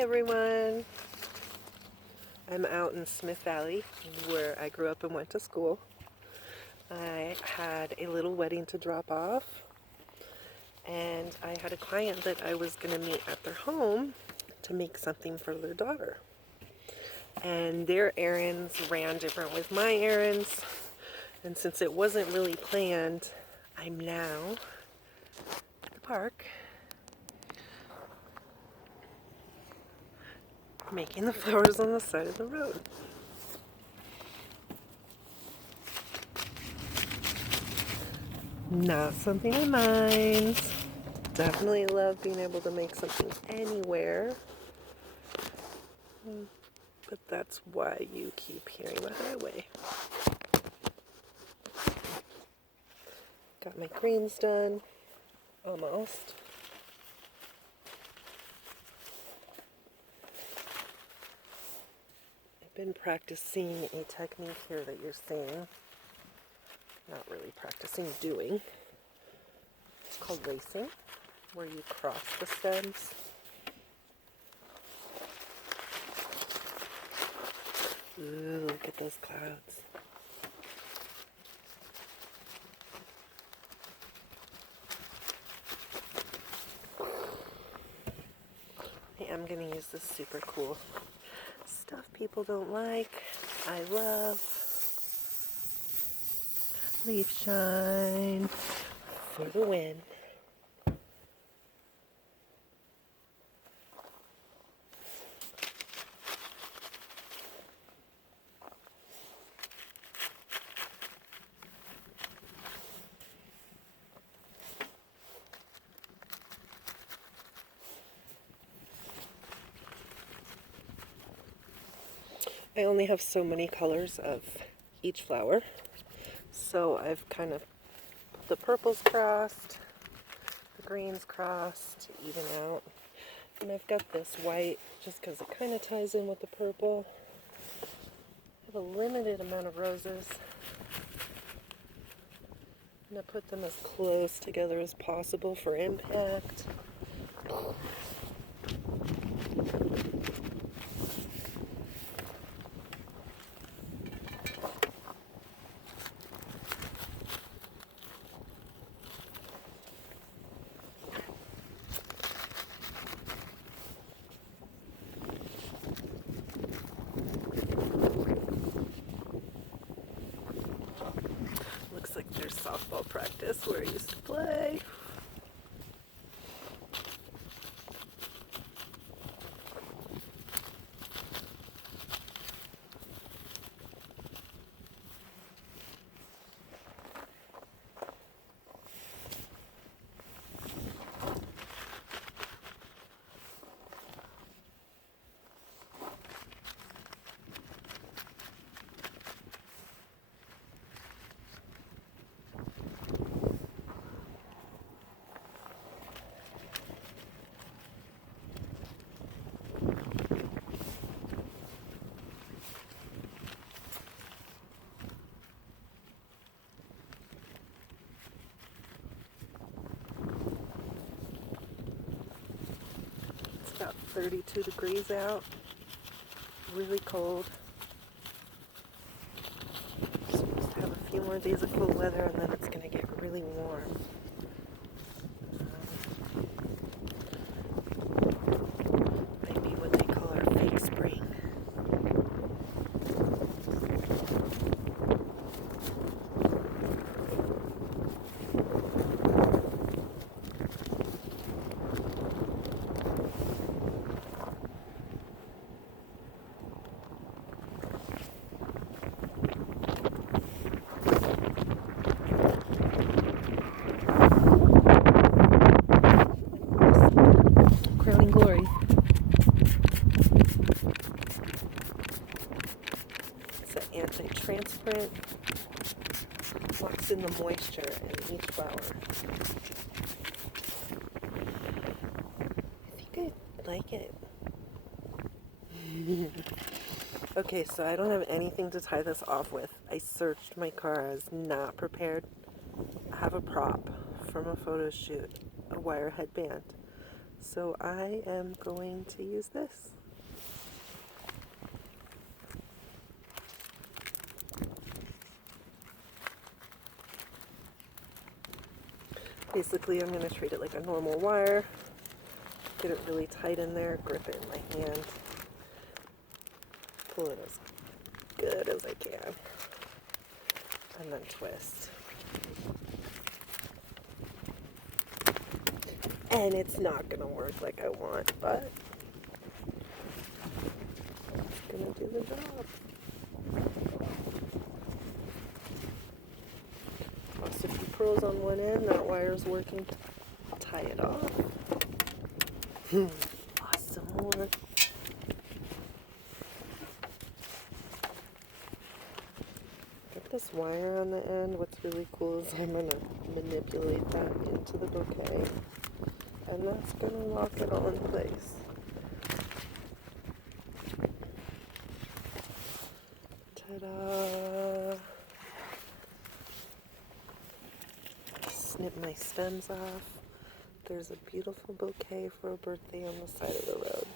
everyone. I'm out in Smith Valley where I grew up and went to school. I had a little wedding to drop off, and I had a client that I was going to meet at their home to make something for their daughter. And their errands ran different with my errands, and since it wasn't really planned, I'm now at the park making the flowers on the side of the road. Not something I mind. Definitely love being able to make something anywhere. But that's why you keep hearing the highway. Got my greens done. Almost. I've been practicing a technique here that you're seeing. Not really practicing, doing. It's called racing, where you cross the stems. Ooh, look at those clouds. I am going to use this super cool stuff people don't like. I love leaf shine for the win. I only have so many colors of each flower, so I've kind of put the purples crossed, the greens crossed to even out, and I've got this white just because it kind of ties in with the purple. I have a limited amount of roses. I'm going to put them as close together as possible for impact. Looks like there's softball practice where I used to play. About 32 degrees out, really cold. Supposed to have a few more days of cool weather and then it's going to get really warm. Might be what they call our fake spring. Crowning glory. It's an anti-transparent, locks in the moisture in each flower. I think I like it. Okay, so I don't have anything to tie this off with. I searched my car. I was not prepared. I have a prop from a photo shoot, a wire headband. So I am going to use this. Basically, I'm going to treat it like a normal wire. Get it really tight in there, grip it in my hand, pull it as good as I can, and then twist. And it's not going to work like I want, but it's going to do the job. Lost a few pearls on one end, that wire's working to tie it off. Lost some more. Get this wire on the end. What's really cool is I'm going to manipulate that into the bouquet, and that's going to lock it all in place. Ta-da! Snip my stems off. There's a beautiful bouquet for a birthday on the side of the road.